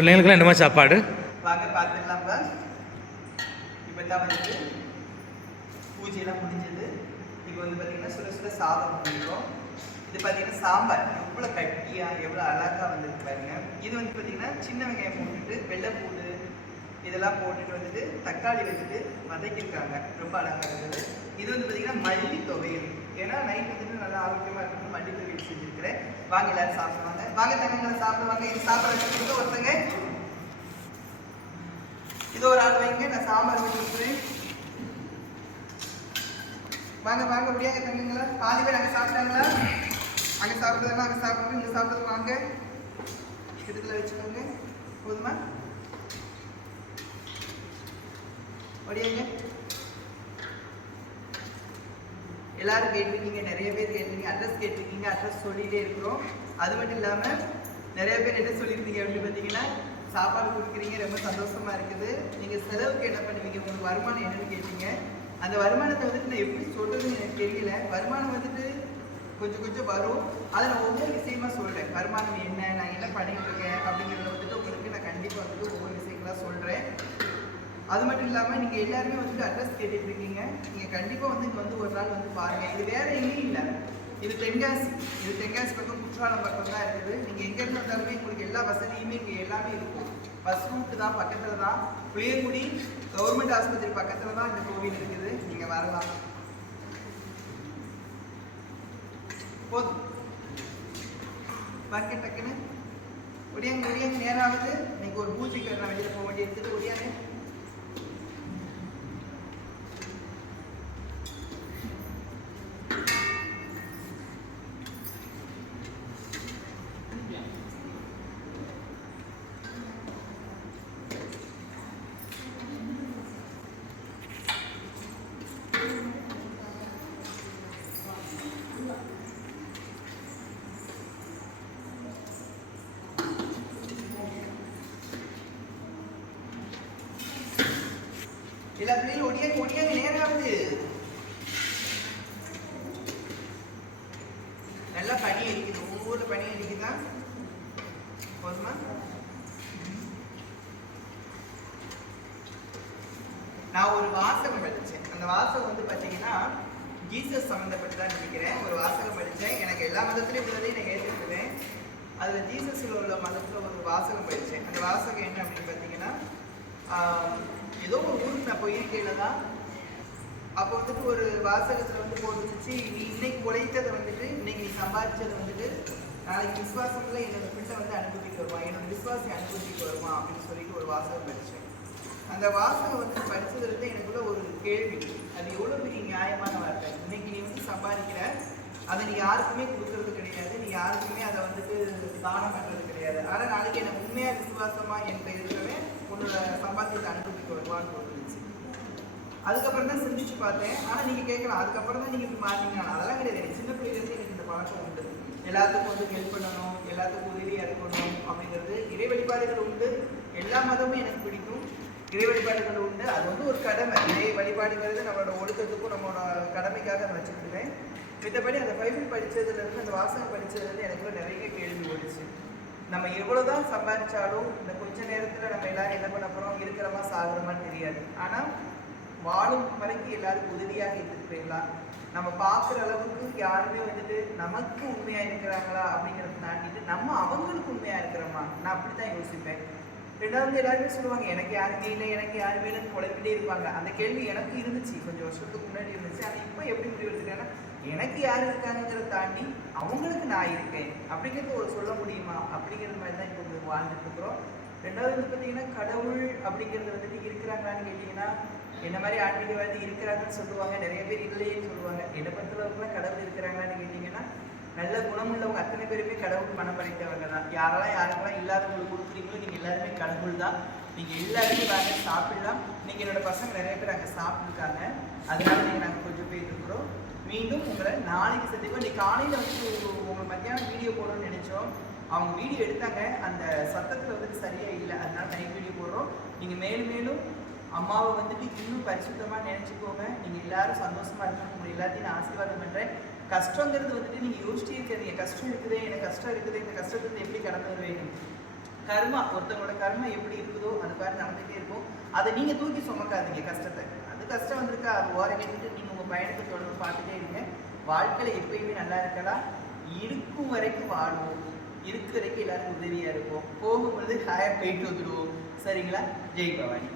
பிள்ளைங்களுக்குலாம் என்ன சாப்பாடு? வாங்க பார்த்துடலாம்ப்பா இப்போ தான் வந்து பூஜையெல்லாம் முடிஞ்சது. இப்போ வந்து பார்த்தீங்கன்னா சுட சுட சாதம் பண்ணிருக்கோம். இது பார்த்தீங்கன்னா சாம்பார். எவ்வளோ கட்டியாக எவ்வளோ அழகாக வந்துருக்கு பாருங்க. இது வந்து பார்த்தீங்கன்னா சின்ன வெங்காயம் போட்டுட்டு வெள்ளைப்பூண்டு இதெல்லாம் போட்டுட்டு வந்துட்டு தக்காளி வந்துட்டு வதக்கியிருக்காங்க. ரொம்ப அழகாக இருந்தது. இது வந்து பார்த்தீங்கன்னா மல்லி துவையல் ஏன்னா நைட் வந்துட்டு நல்லா ஆரோக்கியமாக இருக்கணும் மல்லி துவையல் செஞ்சுருக்கிறேன் வாங்க எல்லாரும் சாப்பிடுவாங்க வாங்க. தங்கங்களை சாப்பிடுவாங்க இது சாப்பிட்றதுக்கு ஒருத்தங்க? இது ஒரு ஆள் வைங்க நான் சாம்பார் வச்சு கொடுக்குறேன். வாங்க வாங்க முடியாங்க தங்குங்களா? பாதி பேர் அங்கே சாப்பிட்டாங்களா? அங்கே சாப்பிட்றதுனா அங்கே சாப்பிட்றது இங்கே சாப்பிட்றது வாங்க. இடத்துல வச்சுக்கோங்க. போதுமா? முடியாங்க எல்லாரும் கேட்டிருக்கீங்க நிறைய பேர் கேட்டிருக்கீங்க அட்ரஸ் கேட்டிருக்கீங்க அட்ரஸ் சொல்லிகிட்டே இருக்கிறோம். அது மட்டும் இல்லாமல் நிறைய பேர் என்ன சொல்லியிருந்தீங்க அப்படின்னு பார்த்தீங்கன்னா சாப்பாடு கொடுக்குறீங்க ரொம்ப சந்தோஷமா இருக்குது. நீங்கள் செலவுக்கு என்ன பண்ணுவீங்க? உங்களுக்கு வருமானம் என்னன்னு கேட்டீங்க. அந்த வருமானத்தை வந்துட்டு நான் எப்படி சொல்றதுன்னு எனக்கு தெரியல. வருமானம் வந்துட்டு கொஞ்சம் கொஞ்சம் வரும். அதை நான் ஒவ்வொரு விஷயமா சொல்கிறேன் வருமானம் என்ன நான் என்ன பண்ணிட்டு இருக்கேன் அப்படிங்கிறத வந்துட்டு உங்களுக்கு நான் கண்டிப்பாக வந்துட்டு ஒவ்வொரு விஷயங்களா சொல்கிறேன் அது மட்டும் இல்லாமல் நீங்கள் எல்லாருமே வந்துட்டு அட்ரஸ் கேட்டுட்டு இருக்கீங்க. நீங்கள் கண்டிப்பாக வந்து இங்கே வந்து ஒரு நாள் வந்து பாருங்கள் இது வேற எங்கேயும் இல்லை. இது தென்காசி. இது தென்காசி பக்கம் குற்றாலம் பக்கம் தான் இருக்குது. நீங்கள் எங்கேருந்து வந்தாலுமே உங்களுக்கு எல்லா வசதியுமே இங்கே எல்லாமே இருக்கும். பஸ் ரூட்டு தான் பக்கத்தில் தான். புளியங்குடி கவர்மெண்ட் ஆஸ்பத்திரி பக்கத்தில் தான் இந்த கோவில் இருக்குது. நீங்கள் வரலாம். போதும். வாங்க டக்குன்னு. ஒடியாங்க ஒடியாங்க நேரம் ஆகுது இன்னைக்கு ஒரு பூஜைக்கு நான் வெளியில் போக வேண்டிய இருக்குது. ஒடியாங்க எல்லா பிள்ளைகளும் ஒடியாங்க ஒடியாங்க நேரம் ஆகுது நல்லா பனி அடிக்குது. உங்க ஊர்ல பனி அடிக்குதா? போதுமா? நான் ஒரு வாசகம் படித்தேன் அந்த வாசகம் வந்து பார்த்தீங்கன்னா ஜீசஸ் சம்மந்தப்பட்டு தான் நினைக்கிறேன் ஒரு வாசகம் படித்தேன் எனக்கு எல்லா மதத்துலையும் உள்ளதையும் நான் ஏற்றுக்குவேன் அதில் ஜீசஸில் உள்ள மதத்தில் ஒரு வாசகம் படித்தேன் அந்த வாசகம் என்ன அப்படின்னு பார்த்தீங்கன்னா ஏதோ ஒரு ஊருக்கு நான் போயிருக்கையில தான் அப்போ வந்துட்டு ஒரு வாசகத்தில் வந்து போட்டுச்சு நீ இன்னைக்கு உழைத்ததை வந்துட்டு இன்னைக்கு நீ சம்பாதிச்சதை வந்துட்டு நாளைக்கு விசுவாசத்தில் என்னோட பிள்ளை வந்து அனுபவிக்க வருவான். என்னோட விசுவாசி அனுபவிக்க வருவான் அப்படின்னு சொல்லிட்டு ஒரு வாசகம் படித்தேன் அந்த வாசகம் வந்து படித்ததுலேருந்து எனக்குள்ள ஒரு கேள்வி. அது எவ்வளோ பெரிய நியாயமான வார்த்தை. இன்னைக்கு நீ வந்து சம்பாதிக்கிற அதை நீ யாருக்குமே கொடுக்கறது கிடையாது. நீ யாருக்குமே அதை வந்துட்டு தானம் பண்ணுறது கிடையாது. ஆனால் நாளைக்கு எனக்கு உண்மையாக விசுவாசமாக என்கிட்ட இருக்கிறவன் உன்னோட சம்பாத்தியத்தை அனுபவிக்க வருவான்னு தோணுச்சு அதுக்கப்புறம் தான் சிந்திச்சு பார்த்தேன். ஆனால் நீங்கள் கேட்கலாம். அதுக்கப்புறம் தான் நீங்கள் இப்படி மாறினீங்க அதெல்லாம் கிடையாது. எனக்கு சின்ன பிள்ளைலேருந்து எனக்கு இந்த பழக்கம் உண்டு. எல்லாத்துக்கும் வந்து ஹெல்ப் பண்ணணும். எல்லாத்துக்கும் உதவியாக இருக்கணும் அப்படிங்கிறது இறை வழிபாடுகள் உண்டு. எல்லா மதமும் எனக்கு பிடிக்கும். இறை வழிபாடுகள் உண்டு. அது வந்து ஒரு கடமை. இறை வழிபாடுங்கிறது நம்மளோட ஒழுக்கத்துக்கும் நம்மளோட கடமைக்காக நான் வச்சுக்கிடுவேன் மித்தபடி அந்த பைபிள் படித்ததுலேருந்து அந்த வாசகம் படித்ததுலேருந்து எனக்குள்ள நிறைய கேள்வி ஓடிச்சு. நம்ம எவ்வளோதான் சம்பாதிச்சாலும் இந்த கொஞ்ச நேரத்தில் நம்ம எல்லாரும் என்ன பண்ண போகிறோம் இருக்கிறோமா சாகுறோமான்னு தெரியாது. ஆனால் வாழும் வரைக்கும் எல்லாருக்கும் உதவியாக இருந்துட்டு போயிடலாம் நம்ம பார்க்குற அளவுக்கு யாருமே வந்துட்டு நமக்கு உண்மையாக இருக்கிறாங்களா அப்படிங்கிறத தாண்டிட்டு நம்ம அவங்களுக்கு உண்மையாக இருக்கிறோமா? நான் அப்படி தான் யோசிப்பேன். ரெண்டாவது எல்லாருமே சொல்லுவாங்க எனக்கு யாருமே இல்லை எனக்கு யாருமே இல்லைன்னு குழப்பிட்டே இருப்பாங்க. அந்த கேள்வி எனக்கு இருந்துச்சு. கொஞ்சம் வருஷத்துக்கு முன்னாடி இருந்துச்சு. ஆனால் இப்போ எப்படி முடிவு எடுத்துட்டேன்னா எனக்கு யார் இருக்காங்கிறத தாண்டி அவங்களுக்கு நான் இருக்கேன். அப்படிங்கிறது ஒரு சொல்ல முடியுமா? அப்படிங்கிறது மாதிரி தான் இப்போ வாழ்ந்துட்டு இருக்கிறோம். ரெண்டாவது வந்து பார்த்தீங்கன்னா கடவுள் அப்படிங்கிறது வந்துட்டு இருக்கிறாங்களான்னு கேட்டிங்கன்னா என்ன மாதிரி ஆன்மீகவாதி இருக்கிறாங்கன்னு சொல்லுவாங்க. நிறைய பேர் இல்லைன்னு சொல்லுவாங்க. என்னை பொறுத்தளவுக்குலாம் கடவுள் இருக்கிறாங்களான்னு கேட்டிங்கன்னா நல்ல குணமுள்ளவங்க அத்தனை பேருமே கடவுள் மனம் படைத்தவங்க தான். யாரெல்லாம் யாருக்கெல்லாம் இல்லாதவங்களுக்கு கொடுக்குறீங்களோ நீங்கள் எல்லாருமே கடவுள் தான். நீங்கள் எல்லாருமே வாங்க சாப்பிடலாம். நீங்கள் என்னோட பசங்க நிறைய பேர் அங்கே சாப்பிட்ருக்காங்க அதனால நீங்கள் நாங்கள் கொஞ்சம் போயிட்டு இருக்கிறோம். மீண்டும் உங்களை நாளைக்கு சந்திப்போம். இன்னைக்கு காலையில் வந்து ஒரு- உங்களை மத்தியானம் வீடியோ போடணும்னு நினச்சோம். அவங்க வீடியோ எடுத்தாங்க. அந்த சத்தத்தில் வந்துட்டு சரியாக இல்லை. அதனால நைட் வீடியோ போடுறோம். நீங்கள் மேலும் மேலும் அம்மாவை வந்துட்டு இன்னும் பரிசுத்தமாக நினச்சிக்கோங்க. நீங்கள் எல்லாரும் சந்தோஷமாக இருக்கணும். உங்களை எல்லாத்தையும் நான் ஆசீர்வாதம் பண்ணுறேன் கஷ்டங்கிறது வந்துட்டு நீங்கள் யோசிச்சே இருக்காதீங்க. கஷ்டம் இருக்குது எனக்கு கஷ்டம் இருக்குது இந்த கஷ்டத்தை எப்படி கடந்து வருவேன் கர்மா ஒருத்தவங்களோட கர்மா எப்படி இருக்குதோ அது மாதிரி நடந்துகிட்டே இருக்கும். அதை நீங்கள் தூக்கி சுமக்காதீங்க கஷ்டத்தை. கஷ்டம் வந்திருக்கா? அது ஓர நீங்கள் நீங்க பயணத்தை தொடர்ந்து பார்த்துட்டே இருங்க. வாழ்க்கையில் எப்பயுமே நல்லா இருக்கலாம். இருக்கும் வரைக்கும் வாழ்வோம். இருக்கு வரைக்கும் எல்லாருக்கும் உதவியாக இருக்கும் போகும்பொழுது ஹாயாக போயிட்டு வந்துடுவோம். சரிங்களா? ஜெய் பவானி.